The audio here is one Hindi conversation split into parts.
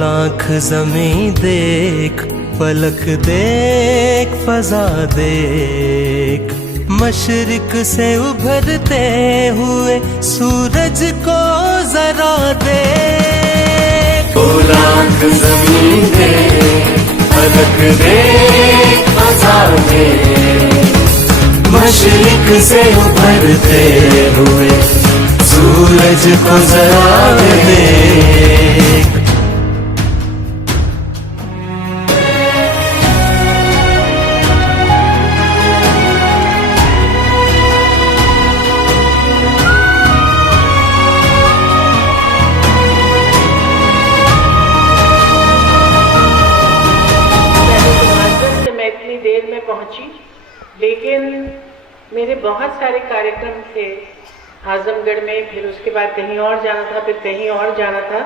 लाख ज़मीं देख, फलक देख, फजा देख, मशरिक से उभरते हुए सूरज को जरा देख। ओ लाख ज़मीं देख, फलक देख, फजा देख, मशरिक से उभरते हुए सूरज को जरा देख। मैं इतनी देर में पहुंची, लेकिन मेरे बहुत सारे कार्यक्रम थे आजमगढ़ में, फिर उसके बाद कहीं और जाना था, फिर कहीं और जाना था,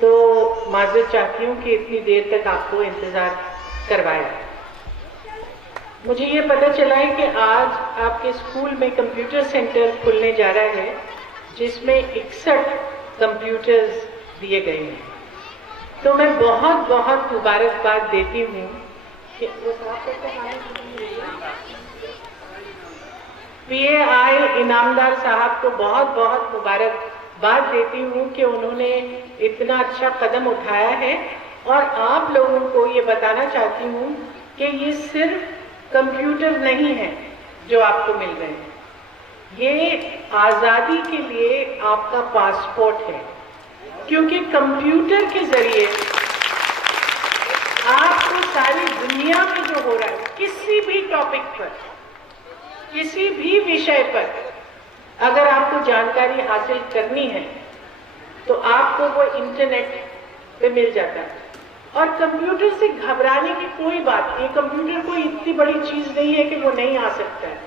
तो माजरत चाहती हूँ कि इतनी देर तक आपको इंतज़ार करवाया। मुझे ये पता चला है कि आज आपके स्कूल में कंप्यूटर सेंटर खुलने जा रहा है, जिसमें 61 कंप्यूटर्स दिए गए हैं। तो मैं बहुत बहुत मुबारकबाद देती हूँ कि PAI इनामदार साहब को बहुत बहुत मुबारकबाद देती हूँ कि उन्होंने इतना अच्छा कदम उठाया है। और आप लोगों को ये बताना चाहती हूँ कि ये सिर्फ कंप्यूटर नहीं है जो आपको मिल रहे हैं, ये आज़ादी के लिए आपका पासपोर्ट है, क्योंकि कंप्यूटर के जरिए आपको सारी दुनिया में जो हो रहा है, किसी भी टॉपिक पर, किसी भी विषय पर अगर आपको जानकारी हासिल करनी है तो आपको वो इंटरनेट पे मिल जाता है। और कंप्यूटर से घबराने की कोई बात नहीं, कंप्यूटर कोई इतनी बड़ी चीज नहीं है कि वो नहीं आ सकता है।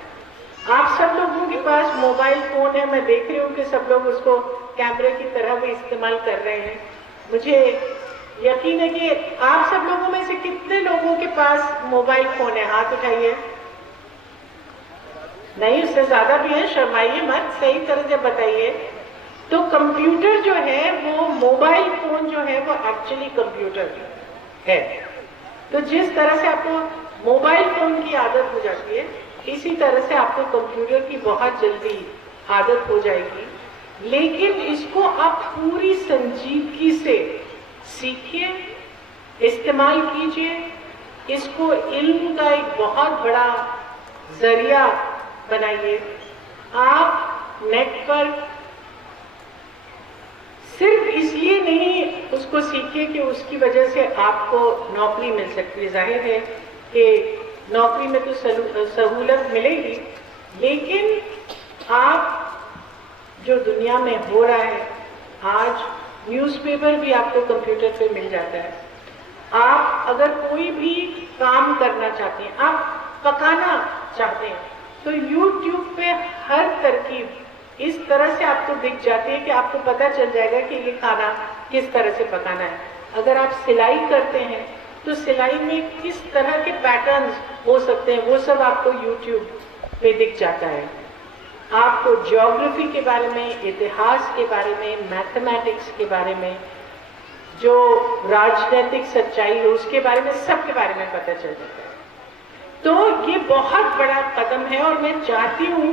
आप सब लोगों के पास मोबाइल फोन है, मैं देख रही हूँ कि सब लोग उसको कैमरे की तरह भी इस्तेमाल कर रहे हैं। मुझे यकीन है कि आप सब लोगों में से कितने लोगों के पास मोबाइल फोन है, हाथ उठाइए। नहीं, उससे ज्यादा भी है, शर्माइए मत, सही तरह से बताइए। तो कंप्यूटर जो है वो, मोबाइल फोन जो है वो एक्चुअली कंप्यूटर है। तो जिस तरह से आपको मोबाइल फोन की आदत हो जाती है, इसी तरह से आपको कंप्यूटर की बहुत जल्दी आदत हो जाएगी। लेकिन इसको आप पूरी संजीदगी से सीखिए, इस्तेमाल कीजिए, इसको इल्म का एक बहुत बड़ा जरिया बनाइए। आप नेट पर सिर्फ इसलिए नहीं उसको सीखिए कि उसकी वजह से आपको नौकरी मिल सकती है। जाहिर है कि नौकरी में तो सहूलत मिलेगी, लेकिन आप जो दुनिया में हो रहा है, आज न्यूज़पेपर भी आपको कंप्यूटर पे मिल जाता है। आप अगर कोई भी काम करना चाहते हैं, आप पकाना चाहते हैं, तो YouTube पे हर तरकीब इस तरह से आपको दिख जाती है कि आपको पता चल जाएगा कि ये खाना किस तरह से पकाना है। अगर आप सिलाई करते हैं तो सिलाई में किस तरह के पैटर्न्स हो सकते हैं, वो सब आपको YouTube पे दिख जाता है। आपको ज्योग्राफी के बारे में, इतिहास के बारे में, मैथमेटिक्स के बारे में, जो राजनीतिक सच्चाई है उसके बारे में, सब के बारे में पता चल जाता है। तो ये बहुत बड़ा कदम है और मैं चाहती हूँ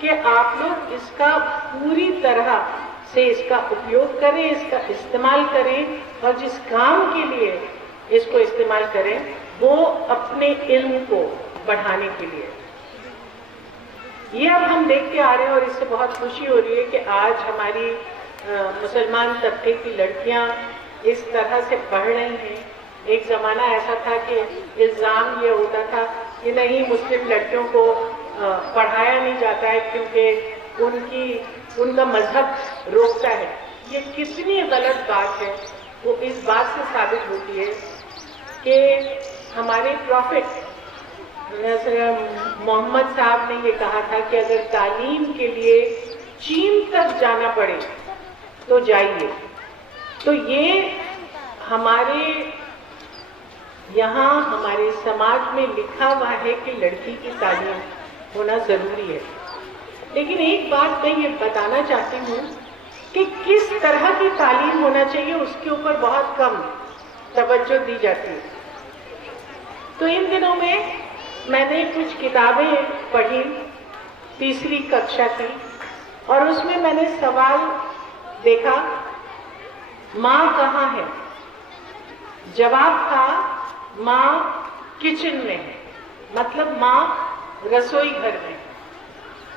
कि आप लोग इसका पूरी तरह से इसका उपयोग करें, इसका इस्तेमाल करें, और जिस काम के लिए इसको इस्तेमाल करें वो अपने इल्म को बढ़ाने के लिए। ये अब हम देखते आ रहे हैं और इससे बहुत खुशी हो रही है कि आज हमारी मुसलमान तबके की लड़कियां इस तरह से पढ़ रही हैं। एक ज़माना ऐसा था कि इल्ज़ाम ये होता था कि नहीं, मुस्लिम लड़कियों को पढ़ाया नहीं जाता है क्योंकि उनका मजहब रोकता है। ये कितनी गलत बात है, वो इस बात से साबित होती है कि हमारे प्रॉफिट मोहम्मद साहब ने ये कहा था कि अगर तालीम के लिए चीन तक जाना पड़े तो जाइए। तो ये हमारे यहाँ हमारे समाज में लिखा हुआ है कि लड़की की तालीम होना जरूरी है। लेकिन एक बात मैं ये बताना चाहती हूँ कि किस तरह की तालीम होना चाहिए उसके ऊपर बहुत कम तवज्जो दी जाती है। तो इन दिनों में मैंने कुछ किताबें पढ़ी, तीसरी कक्षा की, और उसमें मैंने सवाल देखा, माँ कहाँ है? जवाब था माँ किचन में है, मतलब माँ रसोई घर में।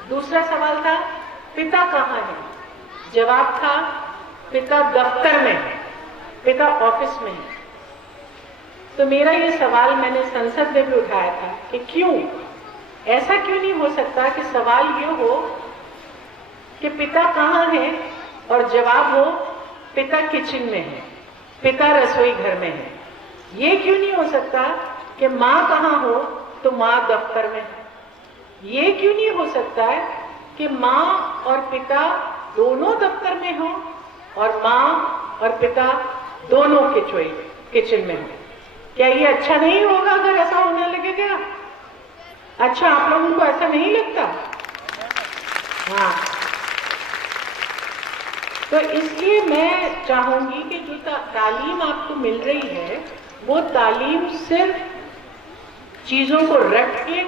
दूसरा सवाल था पिता कहाँ है? जवाब था पिता दफ्तर में है, पिता ऑफिस में है। तो मेरा ये सवाल मैंने संसद में भी उठाया था कि क्यों, ऐसा क्यों नहीं हो सकता कि सवाल ये हो कि पिता कहाँ है और जवाब हो पिता किचन में है, पिता रसोई घर में है। ये क्यों नहीं हो सकता कि माँ कहाँ हो तो माँ दफ्तर में है। ये क्यों नहीं हो सकता है कि माँ और पिता दोनों दफ्तर में हो और माँ और पिता दोनों किचन में हो। क्या ये अच्छा नहीं होगा अगर ऐसा होने लगेगा? अच्छा, आप लोगों को ऐसा नहीं लगता? हाँ, तो इसलिए मैं चाहूंगी कि जो तालीम आपको मिल रही है वो तालीम सिर्फ चीजों को रट के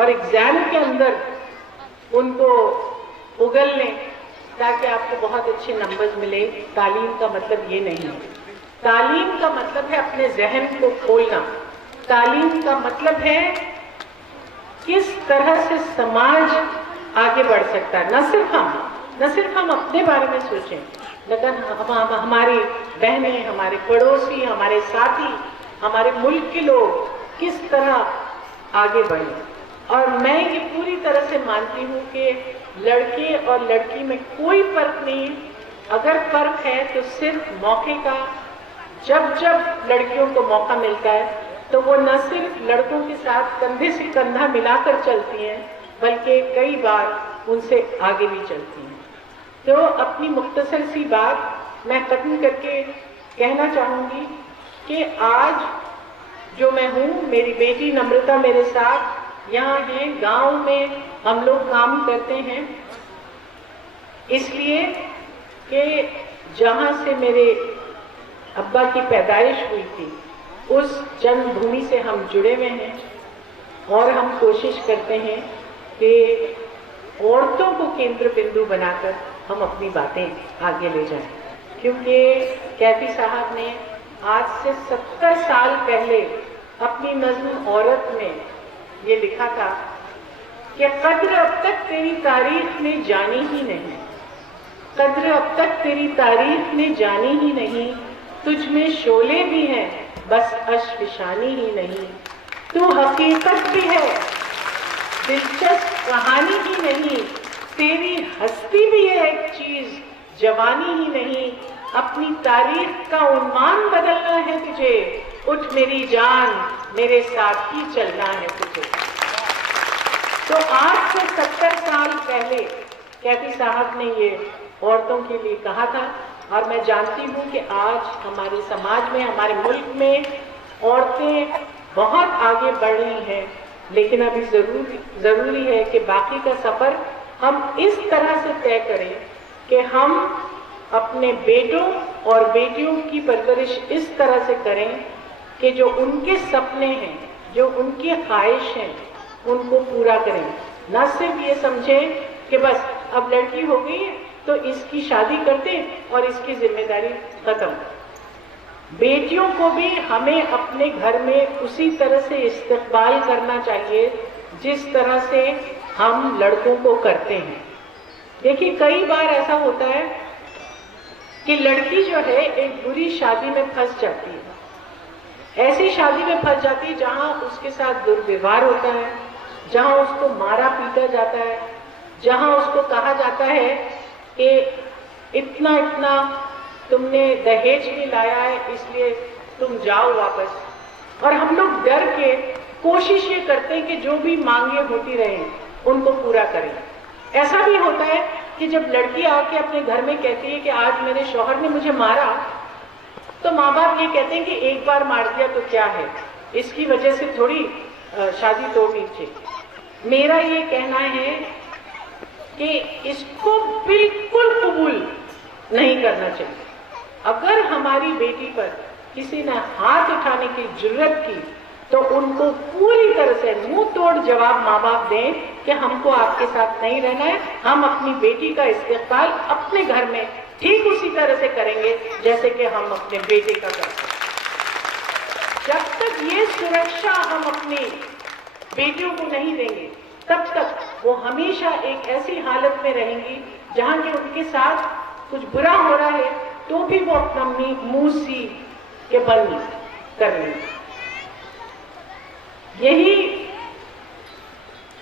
और एग्जाम के अंदर उनको उगल लें ताकि आपको बहुत अच्छे नंबर्स मिले। तालीम का मतलब ये नहीं है। तालीम का मतलब है अपने जहन को खोलना। तालीम का मतलब है किस तरह से समाज आगे बढ़ सकता है। न सिर्फ हम अपने बारे में सोचें, लेकिन हमारी बहनें, हमारे पड़ोसी, हमारे साथी, हमारे मुल्क के लोग किस तरह आगे बढ़े। और मैं ये पूरी तरह से मानती हूँ कि लड़के और लड़की में कोई फर्क नहीं है। अगर फर्क है तो सिर्फ मौके का। जब जब लड़कियों को मौका मिलता है तो वो न सिर्फ लड़कों के साथ कंधे से कंधा मिलाकर चलती हैं, बल्कि कई बार उनसे आगे भी चलती हैं। तो अपनी मुख्तसर सी बात मैं खत्म करके कहना चाहूँगी कि आज जो मैं हूँ, मेरी बेटी नम्रता मेरे साथ यहाँ है। गांव में हम लोग काम करते हैं इसलिए कि जहाँ से मेरे अब्बा की पैदाइश हुई थी उस जन्मभूमि से हम जुड़े हुए हैं और हम कोशिश करते हैं कि औरतों को केंद्र बिंदु बनाकर हम अपनी बातें आगे ले जाएं। क्योंकि कैफी साहब ने आज से 70 साल पहले अपनी नज़्म औरत में ये लिखा था कि कद्र अब तक तेरी तारीख ने जानी ही नहीं, कद्र अब तक तेरी तारीख ने जानी ही नहीं, तुझ में शोले भी हैं बस अश्विशानी ही नहीं, तू हकीकत भी है दिलचस्प कहानी ही नहीं, तेरी हस्ती भी है एक चीज जवानी ही नहीं, अपनी तारीख का उन्मान बदलना है तुझे, उठ मेरी जान मेरे साथ ही चलना है तुझे। तो आज से 70 साल पहले कैफी साहब ने ये औरतों के लिए कहा था और मैं जानती हूँ कि आज हमारे समाज में, हमारे मुल्क में औरतें बहुत आगे बढ़ रही हैं, लेकिन अभी जरूरी है कि बाकी का सफर हम इस तरह से तय करें कि हम अपने बेटों और बेटियों की परवरिश इस तरह से करें कि जो उनके सपने हैं, जो उनकी ख्वाहिश हैं, उनको पूरा करें। न सिर्फ ये समझें कि बस अब लड़की हो गई है तो इसकी शादी कर दें और इसकी जिम्मेदारी खत्म। बेटियों को भी हमें अपने घर में उसी तरह से इस्तकबाल करना चाहिए जिस तरह से हम लड़कों को करते हैं। देखिए, कई बार ऐसा होता है कि लड़की जो है एक बुरी शादी में फंस जाती है, ऐसी शादी में फंस जाती है जहां उसके साथ दुर्व्यवहार होता है, जहां उसको मारा पीटा जाता है, जहां उसको कहा जाता है कि इतना इतना तुमने दहेज में लाया है इसलिए तुम जाओ वापस। और हम लोग डर के कोशिश ये करते हैं कि जो भी मांगे होती रहे उनको पूरा करें। ऐसा भी होता है कि जब लड़की आके अपने घर में कहती है कि आज मेरे शौहर ने मुझे मारा, तो माँ बाप ये कहते हैं कि एक बार मार दिया तो क्या है, इसकी वजह से थोड़ी शादी तोड़ दीजिए। मेरा ये कहना है कि इसको बिल्कुल कबूल नहीं करना चाहिए। अगर हमारी बेटी पर किसी ने हाथ उठाने की जुर्रत की तो उनको पूरी तरह से मुंह तोड़ जवाब माँ बाप दें कि हमको आपके साथ नहीं रहना है, हम अपनी बेटी का इस्तेक़बाल अपने घर में ठीक उसी तरह से करेंगे जैसे कि हम अपने बेटे का करते हैं। जब तक ये सुरक्षा हम अपनी बेटियों को नहीं देंगे तब तक वो हमेशा एक ऐसी हालत में रहेंगी जहां कि उनके साथ कुछ बुरा हो रहा है तो भी वो अपना मुंह सी के बल कर लेंगे। यही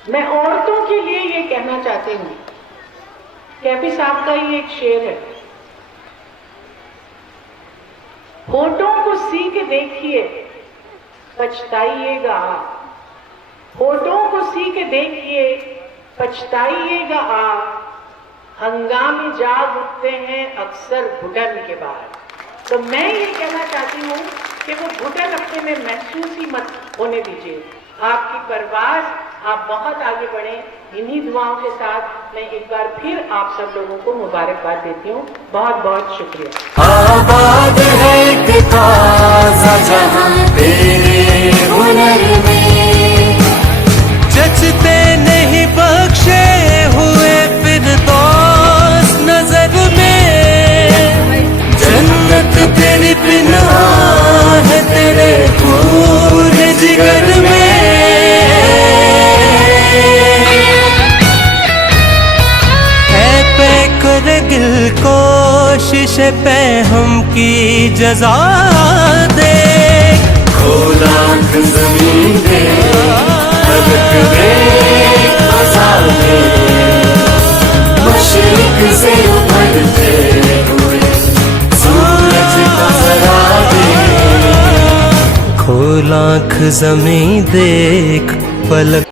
मैं औरतों के लिए ये कहना चाहती हूँ। कैफी साहब का ही एक शेर है, होठों को सी के देखिए पछताइएगा, होठों को सी के देखिए पछताइएगा आप, हंगामे जाग उठते हैं अक्सर घुटन के बाद। तो मैं ये कहना चाहती हूँ कि वो घुटन अपने में महसूस ही मत होने दीजिए। आपकी परवाज़, आप बहुत आगे बढ़े। इन्हीं दुआओं के साथ मैं एक बार फिर आप सब लोगों को मुबारकबाद देती हूँ। बहुत बहुत शुक्रिया। आबाद है एक ताज़ा जहां तेरे हुनर में, जचते नहीं बख्शे हुए फिरदौस नजर में, जन्नत तेरी बिना है तेरे पूरे जिगर में। है पे कर गिल कोशिश पे हम की जज़ा दे, खोला ज़मीन दे फलक दे फ़ज़ा दे, मशरिक़ से उभरते हुए सूरज को ज़रा दे। खोल आँख ज़मीं देख पलक